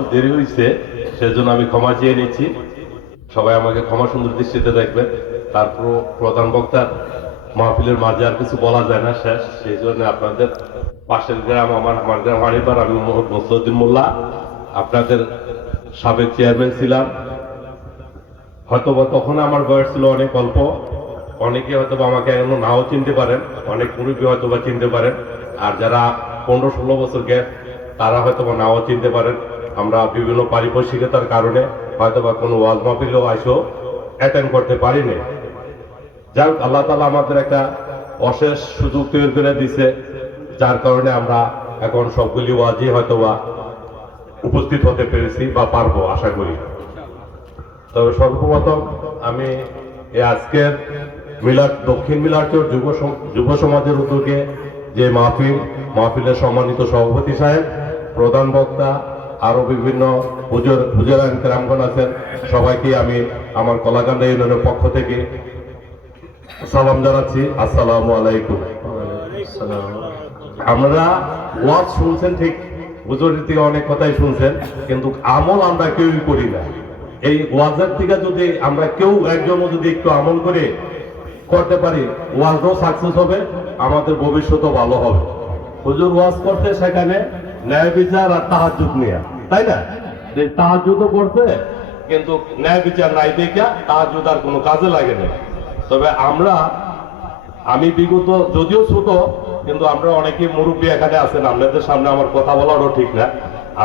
একটু দেরি হয়েছে, সেজন্য আমি ক্ষমা চেয়ে নিচ্ছি। সবাই আমাকে ক্ষমা সুন্দর দৃষ্টিতে দেখবেন। তারপর প্রধান বক্তার মাহফিলের মাঝে আর কিছু বলা যায় না, শেষ। সেই জন্য আপনাদের পাশের গ্রাম আমার গ্রাম হাড়িপাড়, আমি মোহাম্মদ মসলুদ্দিন মোল্লা, আপনাদের সাবেক চেয়ারম্যান ছিলাম। হয়তোবা তখন আমার বয়স ছিল অনেক অল্প, অনেকে হয়তোবা আমাকে এখনো নাও চিনতে পারেন, অনেক মুরব্বী হয়তোবা চিনতে পারেন, আর যারা 15-16 বছর গ্যাপ তারা হয়তোবা নাও চিনতে পারেন। আমরা বিভিন্ন পারিপার্শ্বিকতার কারণে হয়তোবা কোনো ওয়াজ মাহফিলেও আসো অ্যাটেন্ড করতে পারিনি। যাই আল্লাহ তাআলা আমাদের একটা অশেষ সুযোগ তৈরি করে দিছে, যার কারণে আমরা এখন সবগুলি ওয়াজই হয়তোবা উপস্থিত হতে পেরেছি বা পারবো আশা করি। তবে সর্বপ্রথম আমি এই আজকের মিলাদ দক্ষিণ মিলাদচর যুব সমাজের উদ্যোগে যে মাহফিলের সম্মানিত সভাপতি সাহেব, প্রধান বক্তা, আরো বিভিন্ন হুজুরান কেরামগণ আছেন, সবাইকে আমি আমার কলাকান্দা ইউনিয়নের পক্ষ থেকে সালাম জানাচ্ছি। আসসালামু আলাইকুম। আমরা ওয়াজ শুনছেন ঠিক, হুজুরের থেকে অনেক কথাই শুনছেন, কিন্তু আমল আমরা কেউই করি না। এই ওয়াজের থেকে যদি আমরা কেউ একজনও যদি একটু আমল করে করতে পারি, ওয়াজও সাকসেস হবে, আমাদের ভবিষ্যৎও ভালো হবে। হুজুর ওয়াজ করতে সেখানে ন্যায় বিচার আর তাহাজ্জুদ নিয়ে, তাই না? যে তাহাজ্জুদও করছে, কিন্তু ন্যায় বিচার নাই দেখা তাহাজ্জুদ আর কোনো কাজে লাগে না। তবে আমি বিগত যদিও ছোট, কিন্তু আমরা অনেকে মুরব্বী এখানে আছেন, আপনাদের সামনে আমার কথা বলারও ঠিক না।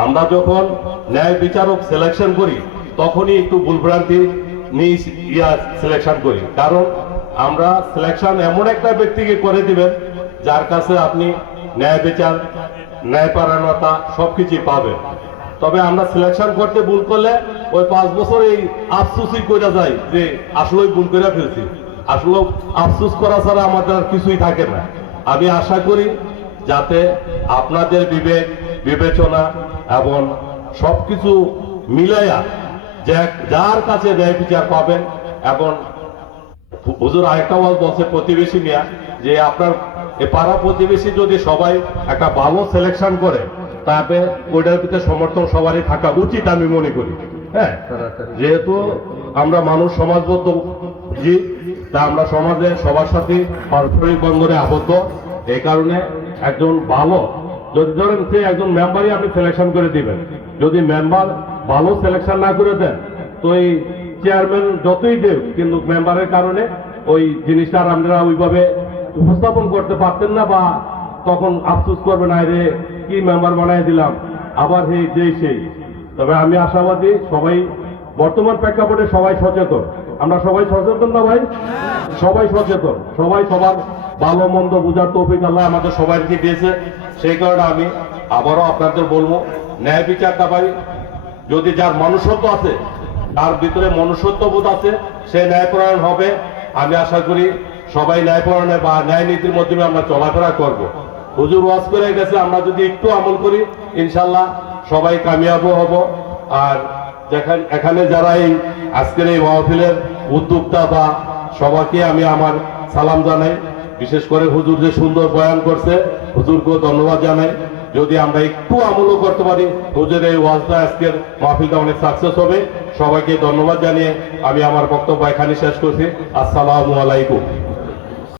আমরা যখন ন্যায় বিচারক সিলেকশন করি তখনই একটু ভুলভ্রান্তি নিয়ে সিলেকশন করি, কারণ আমরা সিলেকশন এমন একটা ব্যক্তিকে করে দিবেন যার কাছে আপনি ন্যায় বিচার, ন্যায়পরায়ণতা সবকিছুই পাবেন। তবে আমরা সিলেকশন করতে ভুল করলে ওই 5 বছর এই আফসোসই করে যায় যে আসলে ভুল করে ফেলছি। আসলে আফসোস করা ছাড়া আমাদের আর কিছুই থাকে না। আমি আশা করি যাতে আপনাদের বিবেক বিবেচনা এবং সবকিছু মিলাইয়া যার কাছে ন্যায় বিচার পাবেন। এবং হুজুর আরেকটা ওয়াজ বলছে প্রতিবেশী নিয়ে, যে আপনার এই পাড়া প্রতিবেশী যদি সবাই একটা ভালো সিলেকশন করে, তবে ওইটার ভিতরে সমর্থন সবারই থাকা উচিত আমি মনে করি। হ্যাঁ, যেহেতু আমরা মানুষ সমাজবদ্ধ জীব, তা আমরা সমাজে সবার সাথে পারস্পরিক বন্ধনে আবদ্ধ। এই কারণে একজন ভালো, যদি ধরেন সে একজন মেম্বারই আপনি সিলেকশন করে দিবেন, যদি মেম্বার ভালো সিলেকশন না করে দেন তো এই চেয়ারম্যান যতই দেব, কিন্তু মেম্বারের কারণে ওই জিনিসটা আর আমরা ওইভাবে উপস্থাপন করতে পারতেন না, বা তখন আফসোস করবেন আরে কি মেম্বার বানাই দিলাম, আবার সেই। তবে আমি আশাবাদী সবাই বর্তমান প্রেক্ষাপটে সবাই সচেতন। আমরা সবাই সচেতন না ভাই? সবাই সচেতন, সবাই সবার ভালো মন্দ বুঝার তৌফিক আল্লাহ আমাদের সবাইকে দিয়েছে। সেই কারণে আমি আবারও আপনাদের বলবো, ন্যায় বিচারটা ভাই, যদি যার মনুষ্যত্ব আছে, তার ভিতরে মনুষ্যত্ববোধ আছে, সে ন্যায়পরায়ণ হবে। আমি আশা করি সবাই ন্যায়পরায়ণে বা ন্যায় নীতির মাধ্যমে আমরা চলাফেরা করব। হুজুর ওয়াজ করে গেছে, আমরা যদি একটু আমল করি ইনশাল্লাহ সবাই কামিয়াবও হব। আর এখানে যারা এই আজকের এই মাহফিলের উদ্যোক্তা বা সবাইকে আমি আমার সালাম জানাই। বিশেষ করে হুজুর যে সুন্দর বয়ান করছে, হুজুরকেও ধন্যবাদ জানাই। যদি আমরা একটু আমলও করতে পারি, হুজুর এই ওয়াজটা আজকের মাহফিলটা অনেক সাকসেস হবে। সবাইকে ধন্যবাদ জানিয়ে আমি আমার বক্তব্য এখানে শেষ করছি। আসসালামু আলাইকুম।